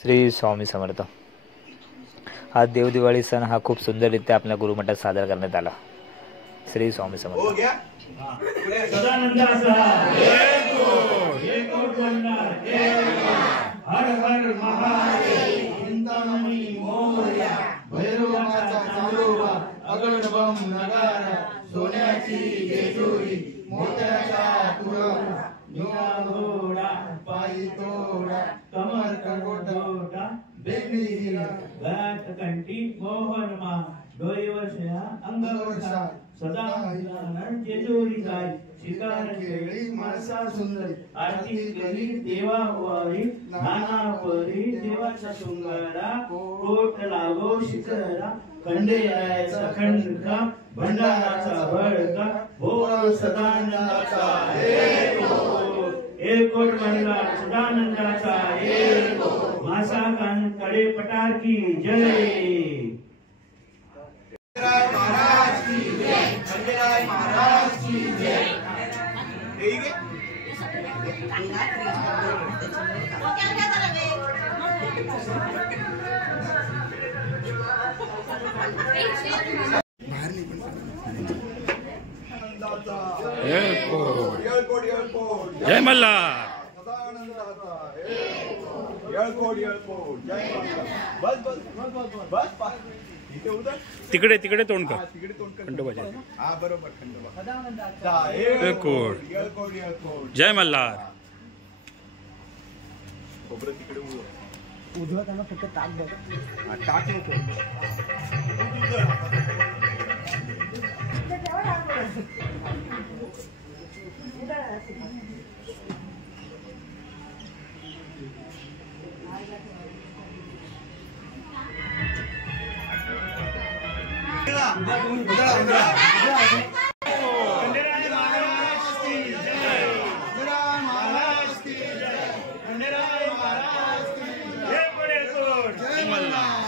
श्री स्वामी समर्थ। हा देवदिवाळी सण हा खूप सुंदररित्या आपल्या गुरुमठात साजरा करण्यात आला। श्री स्वामी समर्थ। हर हर महादेव चिंतामणी मोरया भैरवाचा चांदोबा अगणबम नगारा सोन्याची जेजुरी मोत्याचा तुरा निळा घोडा पायी तोडा कमर करोडा बेबी गळ्यात कंठी मोहन मा डोई वर्षया अंगवर्षा सदा जेजुरी जाय शिकार केळी माणसा सुंदर आरती करी देवा वारी नाना परी देवाचा शृंगारा कोट लागो शिखरा खंडेरायाचा खंडका भंडाराचा बळका भोर सदानंदाचा एकोट मंडळ सदानंदाचा मासा कान कडे पटार की जय। महाराज की जय। खंडेराय महाराज की जय। जय मल्हार। तिकडे तिकडे तोंड कर खंडोबाच्या। हा बरोबर खंडोबा। जय मल्हार। खोबरं तिकडे उजवा त्यांना फक्त टाक बघ। टाक नको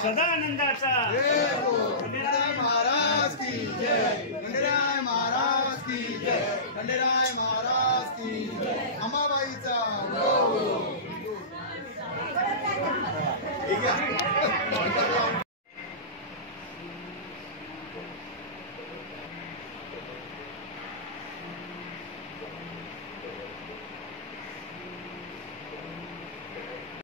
सदानंदाचा खंडेराय महाराज की जय। खंडेराय महाराज की जय। खंडेराय महाराज की जय। अमाबाईचा ठीक आहे।